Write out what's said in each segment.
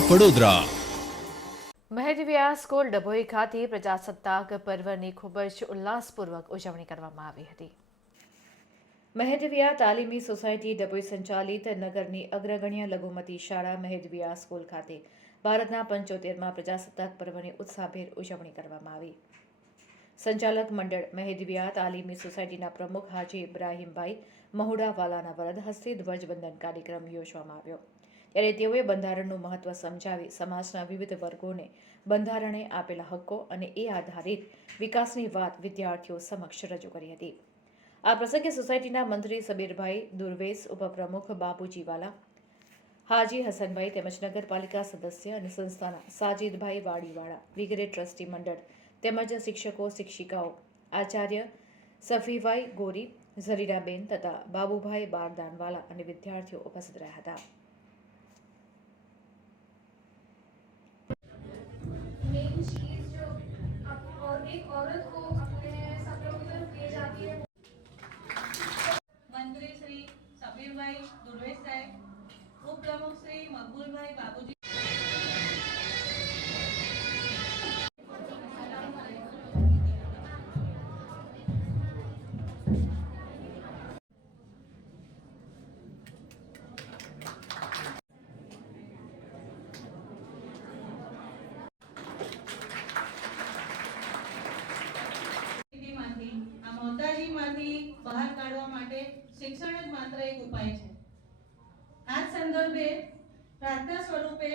Vadodara મહેદવિયા school Dabhoi ખાતે પ્રજાસત્તાક પર્વની ખૂબ જ ઉલ્લાસપૂર્વક ઉજવણી કરવામાં આવી હતી. મહેદવિયા તાલીમી સોસાયટી ડભોઈ સંચાલિત નગરની અગ્રગણ્ય લઘુમતી શાળા મહેદવિયા સ્કૂલ ખાતે ભારતના પંચોતેરમાં પ્રજાસત્તાક પર્વની ઉત્સાહભેર ઉજવણી કરવામાં આવી. સંચાલક મંડળ મહેદવિયા તાલીમી સોસાયટીના પ્રમુખ હાજી ઇબ્રાહીમભાઈ મહુડાવાલાના વરદ હસ્તે ધ્વજવંદન કાર્યક્રમ યોજવામાં આવ્યો. ત્યારે તેઓએ બંધારણનું મહત્વ સમજાવી સમાજના વિવિધ વર્ગોને બંધારણે આપેલા હક્કો અને એ આધારિત વિકાસની વાત વિદ્યાર્થીઓ સમક્ષ રજૂ કરી હતી. આ પ્રસંગે સોસાયટીના મંત્રી સબીરભાઈ દુર્વેશ, ઉપપ્રમુખ બાબુજીવાલા હાજી હસનભાઈ તેમજ નગરપાલિકા સદસ્ય અને સંસ્થાના સાજીદભાઈ વાડીવાળા વગેરે ટ્રસ્ટી મંડળ તેમજ શિક્ષકો શિક્ષિકાઓ આચાર્ય સફીભાઈ ગોરી ઝરીરાબેન તથા બાબુભાઈ બારદાનવાલા અને વિદ્યાર્થીઓ ઉપસ્થિત રહ્યા હતા मेन चीज जो अप- और एक औरत को अपने सपनों की तरफ ले जाती है મંત્રી શ્રી સબીરભાઈ દુર્વેશ સાહેબ ઉપપ્રમુખ શ્રી મકબૂલભાઈ બાબુજી શિક્ષણ જ માત્ર એક ઉપાય છે આ જ સંદર્ભે પ્રાર્થના સ્વરૂપે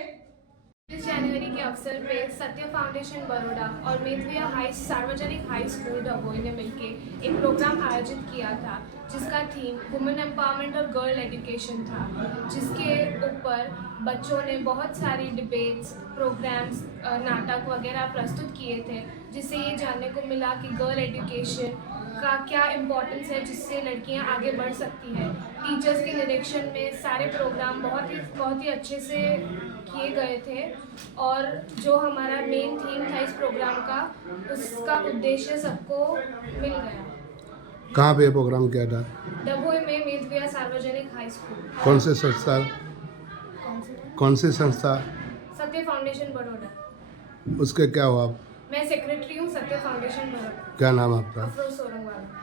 छब्बीस जनवरी के अवसर पे सत्य फाउंडेशन बड़ौदा और Medhavia high Sarvajanik high school Dabhoi ने मिलकर एक प्रोग्राम आयोजित किया था जिसका थीम वुमेन एम्पावरमेंट और गर्ल एजुकेशन था जिसके ऊपर बच्चों ने बहुत सारी डिबेट्स प्रोग्राम्स अ, नाटक वगैरह प्रस्तुत किए थे जिससे ये जानने को मिला कि गर्ल एजुकेशन का क्या इम्पोर्टेंस है जिससे लड़कियाँ आगे बढ़ सकती हैं? टीचर्स के निरीक्षण में सारे प्रोग्राम बहुत ही बहुत ही अच्छे से किए गए थे और जो हमारा मेन थीम था इस प्रोग्राम का उसका उद्देश्य सबको मिल गया। कहाँ पे प्रोग्राम किया था? डभोई में मेधविया सार्वजनिक हाई स्कूल कौन से संस्था? कौन से? संस्था? सत्य फाउंडेशन बड़ौदा। उसके क्या हुआ? मैं सेक्रेटरी हूँ सत्य फाउंडेशन भारत क्या नाम आपका? अफरोज सोरंगवाला